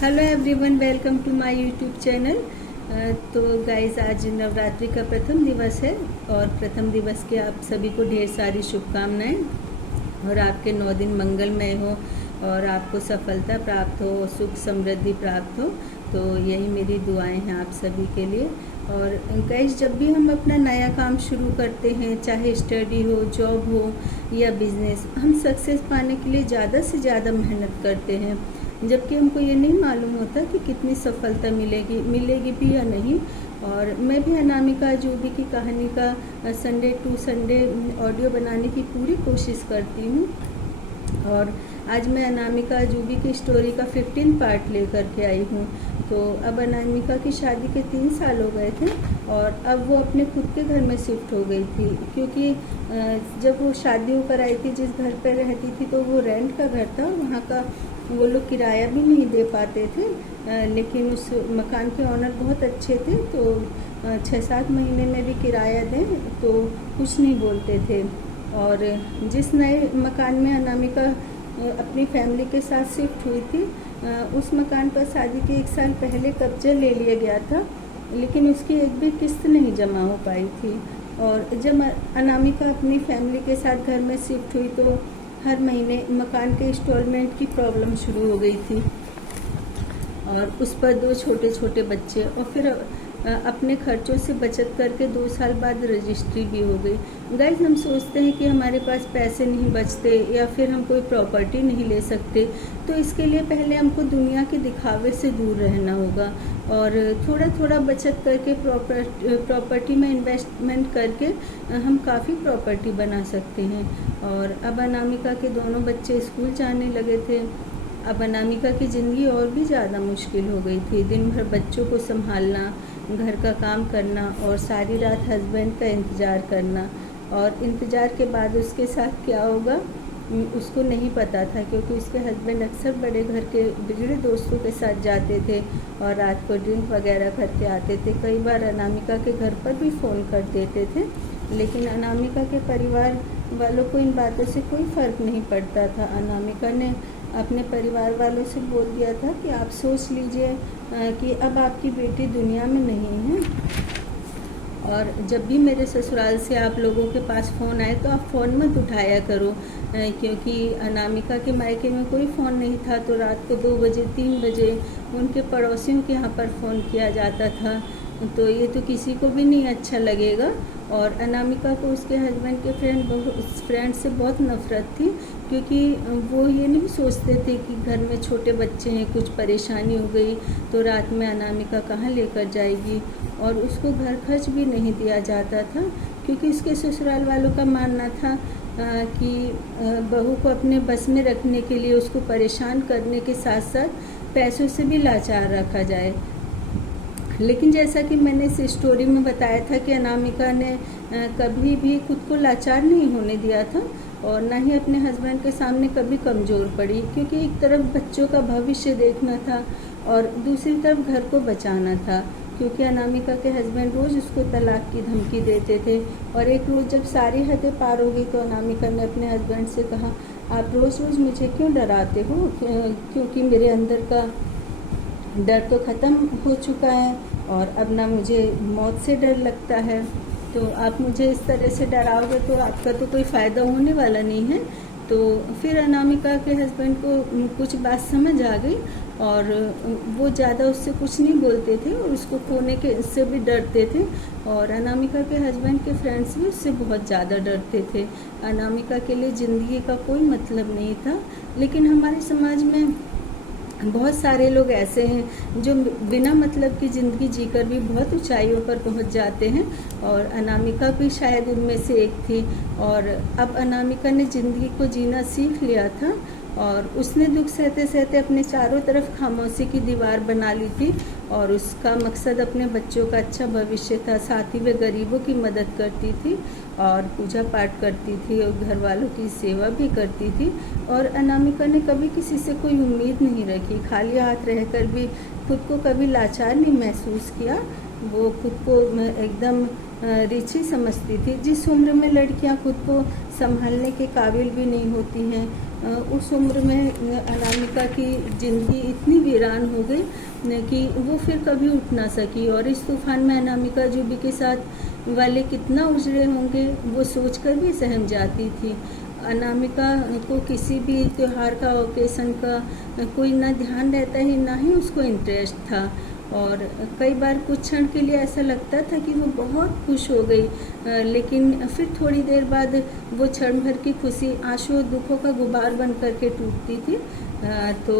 Hello everyone, welcome to my YouTube channel. तो guys, आज नवरात्रि का प्रथम दिवस है और प्रथम दिवस के आप सभी को ढेर सारी शुभकामनाएं और आपके 9 दिन मंगलमय हो और आपको सफलता प्राप्त हो, सुख समृद्धि प्राप्त हो। तो यही मेरी दुआएं हैं आप सभी के लिए। और गाइस, जब भी हम अपना नया काम शुरू करते हैं, चाहे स्टडी हो, जॉब हो या बिजनेस, हम सक्सेस पाने के लिए ज़्यादा से ज़्यादा मेहनत करते हैं, जबकि हमको ये नहीं मालूम होता कि कितनी सफलता मिलेगी भी या नहीं। और मैं भी अनामिका अजूबी की कहानी का संडे टू संडे ऑडियो बनाने की पूरी कोशिश करती हूँ। और आज मैं अनामिका अजूबी की स्टोरी का 15 पार्ट लेकर के आई हूँ। तो अब अनामिका की शादी के 3 साल हो गए थे और अब वो अपने खुद के घर में शिफ्ट हो गई थी, क्योंकि जब वो शादी होकर आई थी, जिस घर पर रहती थी, तो वो रेंट का घर था। वहाँ का वो लोग किराया भी नहीं दे पाते थे, लेकिन उस मकान के ऑनर बहुत अच्छे थे, तो 6-7 महीने में भी किराया दें तो कुछ नहीं बोलते थे। और जिस नए मकान में अनामिका अपनी फैमिली के साथ शिफ्ट हुई थी, उस मकान पर शादी के 1 साल पहले कब्जा ले लिया गया था, लेकिन उसकी एक भी किस्त नहीं जमा हो पाई थी। और जब अनामिका अपनी फैमिली के साथ घर में शिफ्ट हुई तो हर महीने मकान के इंस्टॉलमेंट की प्रॉब्लम शुरू हो गई थी और उस पर 2 छोटे छोटे बच्चे, और फिर अपने खर्चों से बचत करके 2 साल बाद रजिस्ट्री भी हो गई। गाइस, हम सोचते हैं कि हमारे पास पैसे नहीं बचते या फिर हम कोई प्रॉपर्टी नहीं ले सकते, तो इसके लिए पहले हमको दुनिया के दिखावे से दूर रहना होगा और थोड़ा थोड़ा बचत करके प्रॉपर्टी में इन्वेस्टमेंट करके हम काफ़ी प्रॉपर्टी बना सकते हैं। और अब अनामिका के दोनों बच्चे स्कूल जाने लगे थे। अब अनामिका की ज़िंदगी और भी ज़्यादा मुश्किल हो गई थी। दिन भर बच्चों को संभालना, घर का काम करना और सारी रात हस्बैंड का इंतज़ार करना। और इंतज़ार के बाद उसके साथ क्या होगा उसको नहीं पता था, क्योंकि उसके हस्बैंड अक्सर बड़े घर के बिगड़े दोस्तों के साथ जाते थे और रात को ड्रिंक वगैरह करके आते थे। कई बार अनामिका के घर पर भी फ़ोन कर देते थे, लेकिन अनामिका के परिवार वालों को इन बातों से कोई फ़र्क नहीं पड़ता था। अनामिका ने अपने परिवार वालों से बोल दिया था कि आप सोच लीजिए कि अब आपकी बेटी दुनिया में नहीं है, और जब भी मेरे ससुराल से आप लोगों के पास फ़ोन आए तो आप फ़ोन मत उठाया करो, क्योंकि अनामिका के मायके में कोई फ़ोन नहीं था, तो रात को 2 बजे 3 बजे उनके पड़ोसियों के यहाँ पर फ़ोन किया जाता था। तो ये तो किसी को भी नहीं अच्छा लगेगा। और अनामिका को उसके हस्बैंड के फ्रेंड से बहुत नफ़रत थी, क्योंकि वो ये नहीं सोचते थे कि घर में छोटे बच्चे हैं, कुछ परेशानी हो गई तो रात में अनामिका कहाँ लेकर जाएगी। और उसको घर खर्च भी नहीं दिया जाता था, क्योंकि उसके ससुराल वालों का मानना था कि बहू को अपने बस में रखने के लिए उसको परेशान करने के साथ साथ पैसों से भी लाचार रखा जाए। लेकिन जैसा कि मैंने इस स्टोरी में बताया था कि अनामिका ने कभी भी खुद को लाचार नहीं होने दिया था और ना ही अपने हस्बैंड के सामने कभी कमज़ोर पड़ी, क्योंकि एक तरफ बच्चों का भविष्य देखना था और दूसरी तरफ घर को बचाना था। क्योंकि अनामिका के हस्बैंड रोज़ उसको तलाक की धमकी देते थे और एक रोज़ जब सारी हदें पार हो गई तो अनामिका ने अपने हस्बैंड से कहा, आप रोज़ रोज़ मुझे क्यों डराते हो, क्योंकि मेरे अंदर का डर तो ख़त्म हो चुका है और अब ना मुझे मौत से डर लगता है। तो आप मुझे इस तरह से डराओगे तो आपका तो कोई फ़ायदा होने वाला नहीं है। तो फिर अनामिका के हस्बैंड को कुछ बात समझ आ गई और वो ज़्यादा उससे कुछ नहीं बोलते थे और उसको खोने के से भी डरते थे। और अनामिका के हस्बैंड के फ्रेंड्स भी उससे बहुत ज़्यादा डरते थे। अनामिका के लिए ज़िंदगी का कोई मतलब नहीं था। लेकिन हमारे समाज में बहुत सारे लोग ऐसे हैं जो बिना मतलब की ज़िंदगी जीकर भी बहुत ऊंचाइयों पर पहुंच जाते हैं, और अनामिका भी शायद उनमें से एक थी। और अब अनामिका ने ज़िंदगी को जीना सीख लिया था और उसने दुख सहते सहते अपने चारों तरफ खामोशी की दीवार बना ली थी और उसका मकसद अपने बच्चों का अच्छा भविष्य था। साथ ही वे गरीबों की मदद करती थी और पूजा पाठ करती थी और घर वालों की सेवा भी करती थी। और अनामिका ने कभी किसी से कोई उम्मीद नहीं रखी, खाली हाथ रहकर भी खुद को कभी लाचार नहीं महसूस किया। वो खुद को एकदम रिच ही समझती थी। जिस उम्र में लड़कियां खुद को संभालने के काबिल भी नहीं होती हैं, उस उम्र में अनामिका की ज़िंदगी इतनी वीरान हो गई कि वो फिर कभी उठ ना सकी। और इस तूफान में अनामिका जुबी के साथ वाले कितना उजड़े होंगे वो सोचकर भी सहम जाती थी। अनामिका को किसी भी त्योहार का, ओकेशन का कोई ना ध्यान रहता ही, ना ही उसको इंटरेस्ट था। और कई बार कुछ क्षण के लिए ऐसा लगता था कि वो बहुत खुश हो गई, लेकिन फिर थोड़ी देर बाद वो क्षण भर की खुशी आंसू और दुखों का गुबार बन करके टूटती थी। तो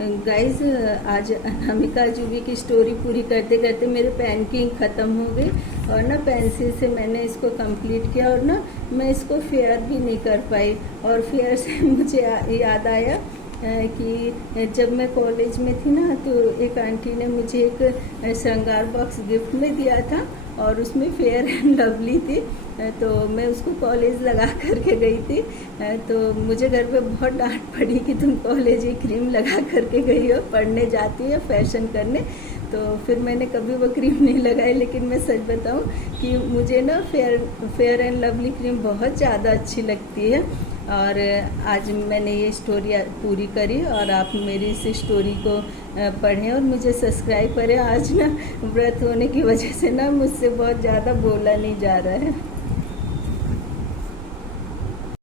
गाइस, आज अनामिका जुबी की स्टोरी पूरी करते करते मेरे पेन की इंक ख़त्म हो गई और ना पेंसिल से मैंने इसको कंप्लीट किया और ना मैं इसको फेयर भी नहीं कर पाई। और फेयर से मुझे याद आया कि जब मैं कॉलेज में थी ना, तो एक आंटी ने मुझे एक श्रृंगार बॉक्स गिफ्ट में दिया था और उसमें फेयर एंड लवली थी। तो मैं उसको कॉलेज लगा करके गई थी। तो मुझे घर पे बहुत डांट पड़ी कि तुम कॉलेज ये क्रीम लगा करके गई हो, पढ़ने जाती हो फैशन करने। तो फिर मैंने कभी वो क्रीम नहीं लगाई। लेकिन मैं सच बताऊं कि मुझे ना फेयर एंड लवली क्रीम बहुत ज़्यादा अच्छी लगती है। और आज मैंने ये स्टोरी पूरी करी और आप मेरी इस स्टोरी को पढ़ें और मुझे सब्सक्राइब करें। आज ना व्रत होने की वजह से ना मुझसे बहुत ज़्यादा बोला नहीं जा रहा है।